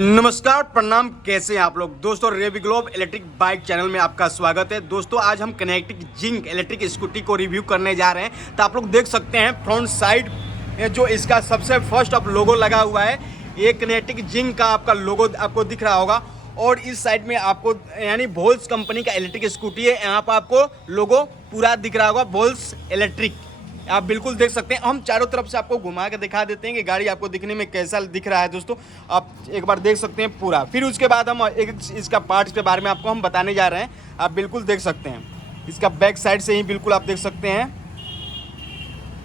नमस्कार प्रणाम, कैसे हैं आप लोग दोस्तों। रेवी ग्लोब इलेक्ट्रिक बाइक चैनल में आपका स्वागत है। दोस्तों आज हम किनेटिक जिंक इलेक्ट्रिक स्कूटी को रिव्यू करने जा रहे हैं। तो आप लोग देख सकते हैं फ्रंट साइड जो इसका सबसे फर्स्ट अब लोगो लगा हुआ है, ये किनेटिक जिंक का आपका लोगो आपको दिख रहा होगा। और इस साइड में आपको यानी वोल्स कंपनी का इलेक्ट्रिक स्कूटी है, यहाँ पर आपको लोगो पूरा दिख रहा होगा वोल्स इलेक्ट्रिक, आप बिल्कुल देख सकते हैं। हम चारों तरफ से आपको घुमा के दिखा देते हैं कि गाड़ी आपको दिखने में कैसा दिख रहा है दोस्तों, आप एक बार देख सकते हैं पूरा। फिर उसके बाद हम एक इसका पार्ट्स के बारे में आपको हम बताने जा रहे हैं, आप बिल्कुल देख सकते हैं। इसका बैक साइड से ही बिल्कुल आप देख सकते हैं,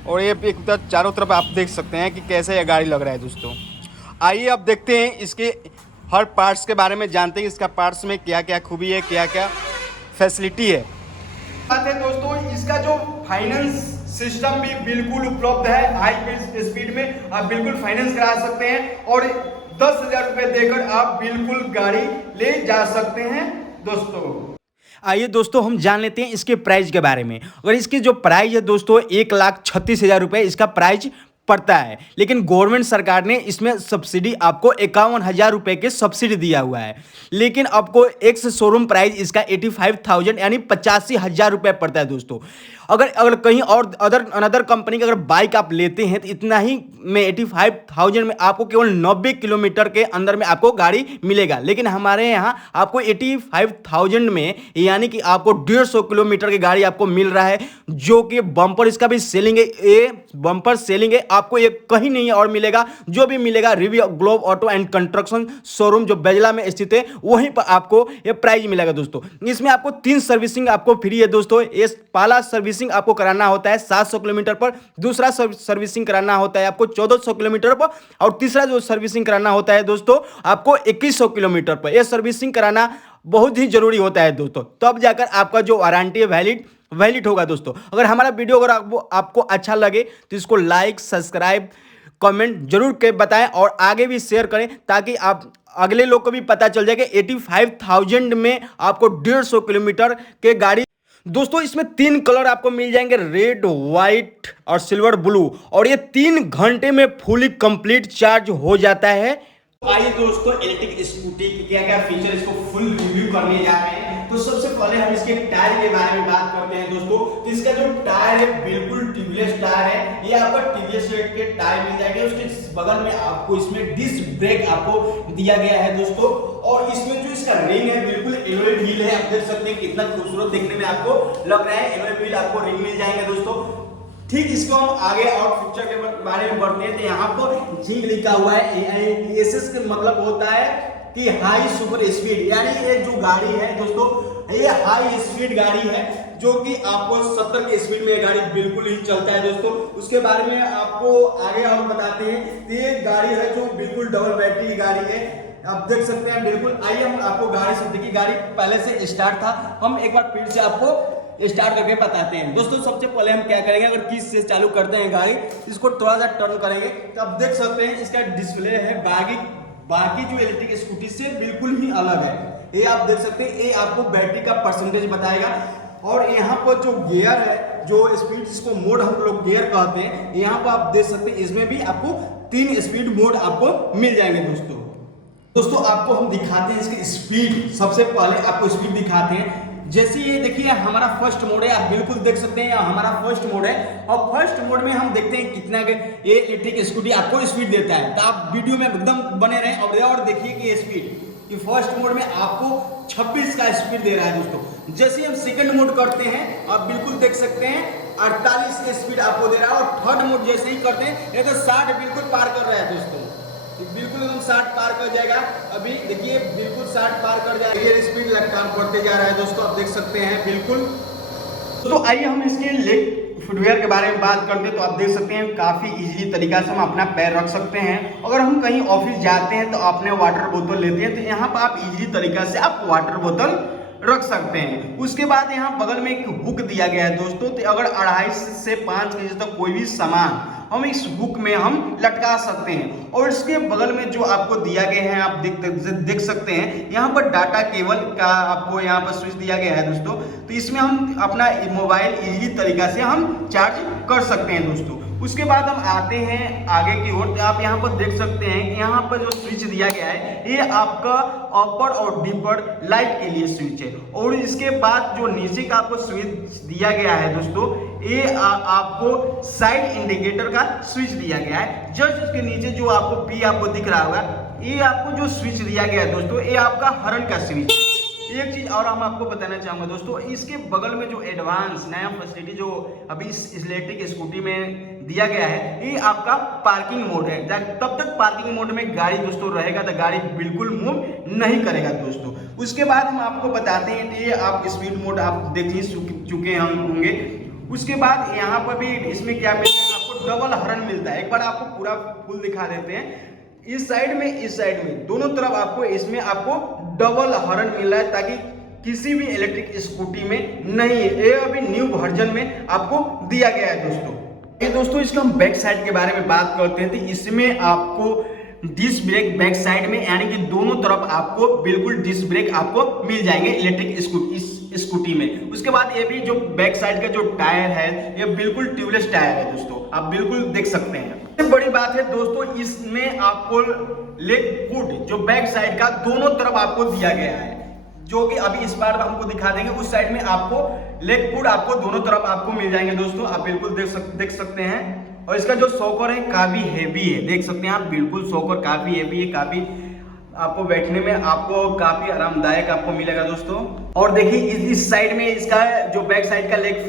और ये एक चारों तरफ आप देख सकते हैं कि कैसे ये गाड़ी लग रहा है दोस्तों। आइए अब देखते हैं इसके हर पार्ट्स के बारे में, जानते हैं इसका पार्ट्स में क्या क्या खूबी है, क्या क्या फैसिलिटी है। बात है दोस्तों, इसका जो फाइनेंस सिस्टम भी बिल्कुल उपलब्ध है। हाई स्पीड में आप बिल्कुल फाइनेंस करा सकते हैं और 10,000 रुपये देकर आप बिल्कुल गाड़ी ले जा सकते हैं दोस्तों। आइए दोस्तों हम जान लेते हैं इसके प्राइस के बारे में। अगर इसकी जो प्राइस है दोस्तों 1,36,000 रुपये इसका प्राइस पड़ता है, लेकिन गवर्नमेंट सरकार ने इसमें सब्सिडी आपको 51,000 रुपये के सब्सिडी दिया हुआ है। लेकिन आपको एक्स शोरूम प्राइस इसका 85,000 यानी 85,000 रुपये पड़ता है दोस्तों। अगर कहीं और अनदर कंपनी की अगर बाइक आप लेते हैं तो इतना ही में 85,000 में आपको केवल 90 किलोमीटर के अंदर में आपको गाड़ी मिलेगा। लेकिन हमारे यहाँ आपको 85,000 में यानी कि आपको 150 किलोमीटर की गाड़ी आपको मिल रहा है, जो कि बम्पर इसका भी सेलिंग है, ये बम्पर सेलिंग है। आपको ये कहीं नहीं और मिलेगा, जो भी मिलेगा रिवी Globe Auto and Construction showroom जो बेजला में स्थित है वहीं पर आपको ये प्राइस मिलेगा दोस्तों। इसमें आपको 3 सर्विसिंग आपको फ्री है दोस्तों। ये पहला सर्विसिंग आपको कराना होता है 700 किलोमीटर पर, दूसरा सर्विसिंग कराना होता है आपको 1400 किलोमीटर पर, और तीसरा जो सर्विसिंग कराना होता है दोस्तों आपको 2100 किलोमीटर पर। यह सर्विसिंग कराना बहुत ही जरूरी होता है दोस्तों, तब जाकर आपका जो वारंटी है वैलिड होगा दोस्तों। अगर हमारा वीडियो अगर आपको अच्छा लगे तो इसको लाइक, सब्सक्राइब, कमेंट जरूर के बताएं और आगे भी शेयर करें, ताकि आप अगले लोग को भी पता चल जाए कि 85,000 में आपको 150 किलोमीटर के गाड़ी। दोस्तों इसमें 3 कलर आपको मिल जाएंगे, रेड, व्हाइट और सिल्वर ब्लू, और ये 3 घंटे में फुली कंप्लीट चार्ज हो जाता है। आइए दोस्तों इलेक्ट्रिक स्कूटी के क्या क्या फीचर इसको फुल रिव्यू करने जा रहे हैं। तो सबसे पहले हम इसके टायर के बारे में बात करते हैं दोस्तों। तो इसका जो टायर है बिल्कुल ट्यूबलेस टायर है, ये आपको टीवीएस के टायर मिल जाएंगे। उसके बगल में आपको इसमें डिस्क ब्रेक आपको दिया गया है दोस्तों, और इसमें जो इसका रिंग है बिल्कुल एलॉय व्हील है। आप देख सकते हैं कितना खूबसूरत देखने में आपको लग रहा है, एलॉय व्हील आपको रिंग मिल जाएंगे दोस्तों। ठीक इसको हम आगे और फीचर के बारे में बढ़ते हैं। तो यहाँ पर जिंक लिखा हुआ है, एसएस का मतलब होता है कि हाई सुपर स्पीड, यानी ये जो गाड़ी है दोस्तों ये हाई स्पीड गाड़ी है, जो कि आपको 70 की स्पीड में ये गाड़ी बिल्कुल ही चलता है दोस्तों। उसके बारे में आपको आगे और बताते हैं। ये गाड़ी है जो बिल्कुल डबल बैटरी की गाड़ी है, आप देख सकते हैं बिल्कुल। आइए हम आपको गाड़ी से देखिए, गाड़ी पहले से स्टार्ट था, हम एक बार फिर से आपको स्टार्ट करके बताते हैं दोस्तों। सबसे पहले हम क्या करेंगे, अगर किस से चालू करते हैं गाड़ी, इसको थोड़ा सा टर्न करेंगे तो आप देख सकते हैं इसका डिस्प्ले है बाकी जो इलेक्ट्रिक स्कूटी से बिल्कुल ही अलग है। ये आप देख सकते हैं, ये आपको बैटरी का परसेंटेज बताएगा। और यहाँ पर जो गियर है, जो स्पीड जिसको मोड हम लोग गियर कहते हैं, यहाँ पर आप देख सकते हैं इसमें भी आपको 3 स्पीड मोड आपको मिल जाएंगे दोस्तों। आपको हम दिखाते हैं इसकी स्पीड। सबसे पहले आपको स्पीड दिखाते हैं। जैसे ये देखिए हमारा फर्स्ट मोड है, आप बिल्कुल देख सकते हैं हमारा फर्स्ट मोड है, और फर्स्ट मोड में हम देखते हैं कितना ये इलेक्ट्रिक स्कूटी आपको स्पीड देता है। तो आप वीडियो में एकदम बने रहें और देखिए कि ये स्पीड कि फर्स्ट मोड में आपको 26 का स्पीड दे रहा है दोस्तों। जैसे हम सेकंड मोड करते हैं आप बिल्कुल देख सकते हैं 48 का स्पीड आपको दे रहा है, और थर्ड मोड जैसे ही करते हैं ये तो 60 बिल्कुल पार कर रहा है दोस्तों, बिल्कुल एकदम 60 पार कर जाएगा। अभी देखिए बिल्कुल 60 पार कर जाएगा, ये स्पीड लगातार बढ़ते जा रहा है दोस्तों, आप देख सकते हैं बिल्कुल। तो आइए हम इसके लेग फुटवेयर के बारे में बात करते हैं। तो आप देख सकते हैं काफ़ी इजीली तरीका से हम अपना पैर रख सकते हैं। अगर हम कहीं ऑफिस जाते हैं तो अपने वाटर बोतल लेते हैं, तो यहाँ पर आप इजीली तरीका से आप वाटर बोतल रख सकते हैं। उसके बाद यहाँ बगल में एक हुक दिया गया है दोस्तों। तो अगर 2.5 से 5 केजी तक कोई भी सामान हम इस हुक में हम लटका सकते हैं। और इसके बगल में जो आपको दिया गया है आप देख सकते हैं, यहाँ पर डाटा केबल का आपको यहाँ पर स्विच दिया गया है दोस्तों। तो इसमें हम अपना मोबाइल इजीली तरीका से हम चार्ज कर सकते हैं दोस्तों। उसके बाद हम आते हैं आगे की ओर। तो आप यहाँ पर देख सकते हैं कि यहाँ पर जो स्विच दिया गया है ये आपका अपर और डीपर लाइट के लिए स्विच है। और इसके बाद जो नीचे का आपको स्विच दिया गया है दोस्तों, ये आपको साइड इंडिकेटर का स्विच दिया गया है। जस्ट उसके नीचे जो आपको पी आपको दिख रहा होगा, ये आपको जो स्विच दिया गया है दोस्तों, ये आपका हॉर्न का स्विच है। एक चीज और हम आपको बताना चाहूंगा दोस्तों, इसके बगल में जो एडवांस नया फैसिलिटी जो अभी इस इलेक्ट्रिक स्कूटी में दिया गया है, ये आपका पार्किंग मोड है। तब तक पार्किंग मोड में गाड़ी दोस्तों रहेगा तो गाड़ी बिल्कुल मूव नहीं करेगा दोस्तों। उसके बाद हम आपको बताते हैं कि ये आप स्पीड मोड आप देख ही चुके हम होंगे। उसके बाद यहाँ पर भी इसमें क्या मिलता है, आपको डबल हॉर्न मिलता है। एक बार आपको पूरा फुल दिखा देते हैं। इस साइड में दोनों तरफ आपको इसमें आपको डबल हॉर्न मिल रहा है, ताकि किसी भी इलेक्ट्रिक स्कूटी में नहीं है। ये अभी न्यू वर्जन में आपको दिया गया है दोस्तों। ये दोस्तों इसका हम बैक साइड के बारे में बात करते हैं, तो इसमें आपको डिस्क ब्रेक बैक साइड में, यानी कि दोनों तरफ आपको बिल्कुल डिस्क ब्रेक आपको मिल जाएंगे इलेक्ट्रिक स्कूटी में। उसके बाद ये भी जो बैक साइड का जो टायर है ये बिल्कुल ट्यूबलेस टायर है दोस्तों, आप बिल्कुल देख सकते हैं। सबसे बड़ी बात है दोस्तों, इसमें आपको लेग फुट जो बैक साइड का दोनों तरफ आपको दिया गया है, जो कि अभी इस बार हमको दिखा देंगे। उस साइड में आपको लेग फुट आपको दोनों तरफ आपको मिल जाएंगे दोस्तों, आप बिल्कुल देख सकते हैं। और इसका जो शॉकर है काफी हेवी है, देख सकते हैं आप, बिल्कुल शॉकर काफी हेवी है, काफी आपको बैठने में आपको काफी आरामदायक आपको मिलेगा दोस्तों। और देखिए इस साइड में इसका जो बैक साइड का लेग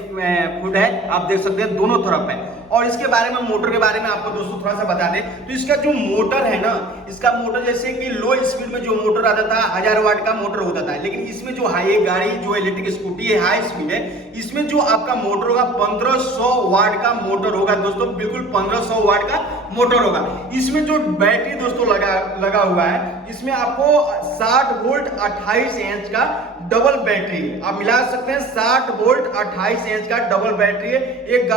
फुट है, आप देख सकते हैं दोनों तरफ है। और इसके बारे में, मोटर के बारे में आपको दोस्तों थोड़ा सा बता दें, तो इसका जो मोटर है ना, इसका मोटर जैसे कि लो स्पीड में जो मोटर आता था 1000 वाट का मोटर होता था, लेकिन इसमें जो हाई गाड़ी जो इलेक्ट्रिक स्कूटी है हाई स्पीड है, इसमें जो आपका मोटर होगा 1500 वाट का मोटर होगा दोस्तों, बिल्कुल 1500 वाट का मोटर होगा। इसमें जो बैटरी दोस्तों लगा हुआ है, इसमें आपको 60 वोल्ट 28 इंच का डबल बैटरी आप मिला सकते हैं। 60 वोल्ट 28 इंच का डबल बैटरी है। एक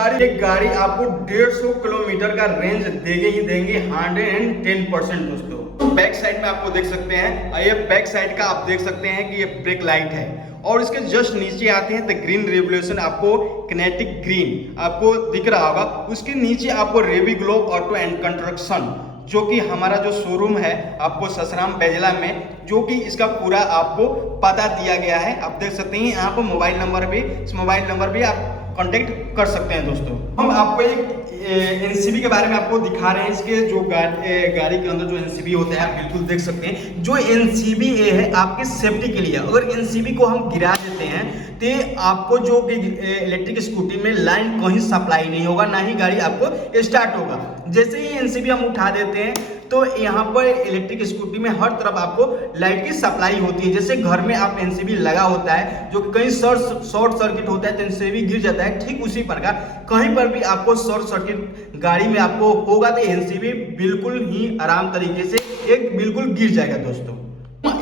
गाड़ी आपको 150 किलोमीटर का रेंज देंगे ही देंगे 110% दोस्तों। बैक साइड में आपको देख सकते हैं, ये बैक साइड का आप देख सकते हैं कि ये ब्रेक लाइट है। और इसके जस्ट नीचे आते हैं तो ग्रीन रेवोल्यूशन आपको किनेटिक ग्रीन आपको दिख रहा होगा। उसके नीचे आपको रेवी ग्लोब ऑटो एंड कंस्ट्रक्शन, जो कि हमारा जो शोरूम है आपको ससराम बेजला में, जो कि इसका पूरा आपको पता दिया गया है, आप देख सकते हैं। यहाँ पर मोबाइल नंबर भी, इस मोबाइल नंबर भी आप कांटेक्ट कर सकते हैं दोस्तों। हम आपको एक एनसीबी के बारे में आपको दिखा रहे हैं। इसके जो गाड़ी के अंदर जो एनसीबी होता है आप बिल्कुल देख सकते हैं। जो एनसीबी ये है आपके सेफ्टी के लिए, अगर एनसीबी को हम गिरा देते हैं तो आपको जो इलेक्ट्रिक स्कूटी में लाइन कहीं सप्लाई नहीं होगा, ना ही गाड़ी आपको स्टार्ट होगा। जैसे ही एनसीबी हम उठा देते हैं तो यहाँ पर इलेक्ट्रिक स्कूटी में हर तरफ आपको लाइट की सप्लाई होती है। जैसे घर में आप एनसीबी लगा होता है, जो कहीं शॉर्ट सर्किट होता है तो एनसीबी गिर जाता है, ठीक उसी प्रकार कहीं पर भी आपको शॉर्ट सर्किट गाड़ी में आपको होगा तो एनसीबी बिल्कुल ही आराम तरीके से एक बिल्कुल गिर जाएगा दोस्तों।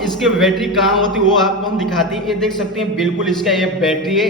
इसके बैटरी कहाँ होती है वो आपको हम दिखाते हैं। ये देख सकते हैं बिल्कुल इसका ये बैटरी है,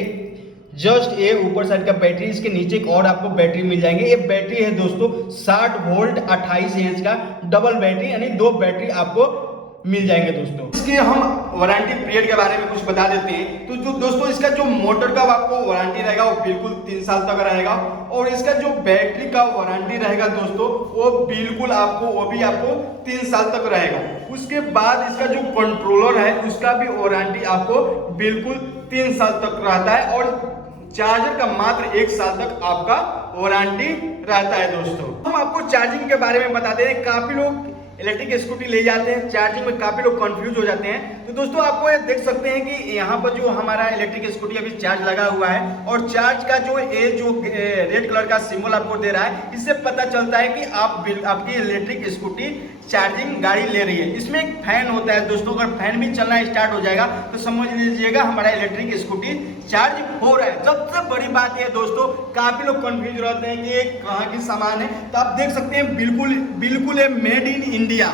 जस्ट ये ऊपर साइड का बैटरी, इसके नीचे एक और आपको बैटरी मिल जाएंगे। ये बैटरी है दोस्तों 60 वोल्ट 28 इंच का डबल बैटरी, यानी 2 बैटरी आपको मिल जाएंगे दोस्तों। इसके हम वारंटी पीरियड के बारे में कुछ बता देते हैं। तो जो दोस्तों इसका जो मोटर का आपको वारंटी रहेगा वो बिल्कुल 3 साल तक रहेगा। और इसका जो बैटरी का वारंटी रहेगा दोस्तों वो बिल्कुल आपको, वो भी आपको 3 साल तक रहेगा। उसके बाद इसका जो कंट्रोलर है उसका भी वारंटी आपको बिल्कुल 3 साल तक रहता है। और चार्जर का मात्र 1 साल तक आपका वारंटी रहता है दोस्तों। हम आपको चार्जिंग के बारे में बता दें। काफी लोग इलेक्ट्रिक स्कूटी ले जाते हैं, चार्जिंग में काफी लोग कंफ्यूज हो जाते हैं। तो दोस्तों आपको ये देख सकते हैं कि यहाँ पर जो हमारा इलेक्ट्रिक स्कूटी अभी चार्ज लगा हुआ है, और चार्ज का जो रेड कलर का सिंबल आपको दे रहा है, इससे पता चलता है कि आपकी इलेक्ट्रिक स्कूटी चार्जिंग गाड़ी ले रही है। इसमें एक फैन होता है दोस्तों, अगर फैन भी चलना स्टार्ट हो जाएगा तो समझ लीजिएगा हमारा इलेक्ट्रिक स्कूटी चार्ज हो रहा है। सबसे बड़ी बात यह दोस्तों, काफी लोग कंफ्यूज रहते हैं कि ये कहाँ की सामान है, तो आप देख सकते हैं बिल्कुल है मेड इन इंडिया।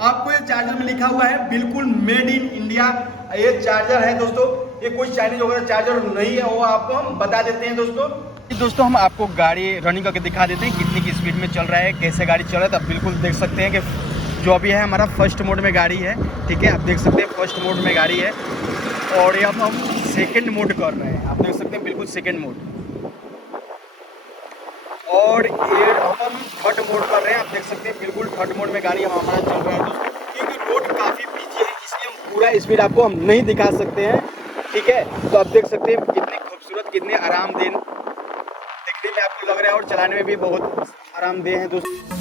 आपको ये चार्जर में लिखा हुआ है बिल्कुल मेड इन इंडिया। ये चार्जर है दोस्तों, ये कोई चाइनीज वगैरह चार्जर नहीं है, वो आपको हम बता देते हैं दोस्तों हम आपको गाड़ी रनिंग करके दिखा देते हैं कितनी की स्पीड में चल रहा है, कैसे गाड़ी चल रहा है। तो आप बिल्कुल देख सकते हैं कि जो अभी है हमारा फर्स्ट मोड में गाड़ी है, ठीक है, आप देख सकते हैं फर्स्ट मोड में गाड़ी है। और ये अब हम सेकंड मोड कर रहे हैं, आप देख सकते हैं बिल्कुल सेकंड मोड। और ये हम थर्ड मोड कर रहे हैं, आप देख सकते हैं बिल्कुल थर्ड मोड में गाड़ी हमारा चल रहा है दोस्तों, क्योंकि रोड काफ़ी बिजी है इसलिए हम पूरा स्पीड आपको हम नहीं दिखा सकते हैं। ठीक है, तो आप देख सकते हैं कितने खूबसूरत, कितने आरामदेह दिखने में आपको लग रहा है और चलाने में भी बहुत आरामदेह है दोस्तों।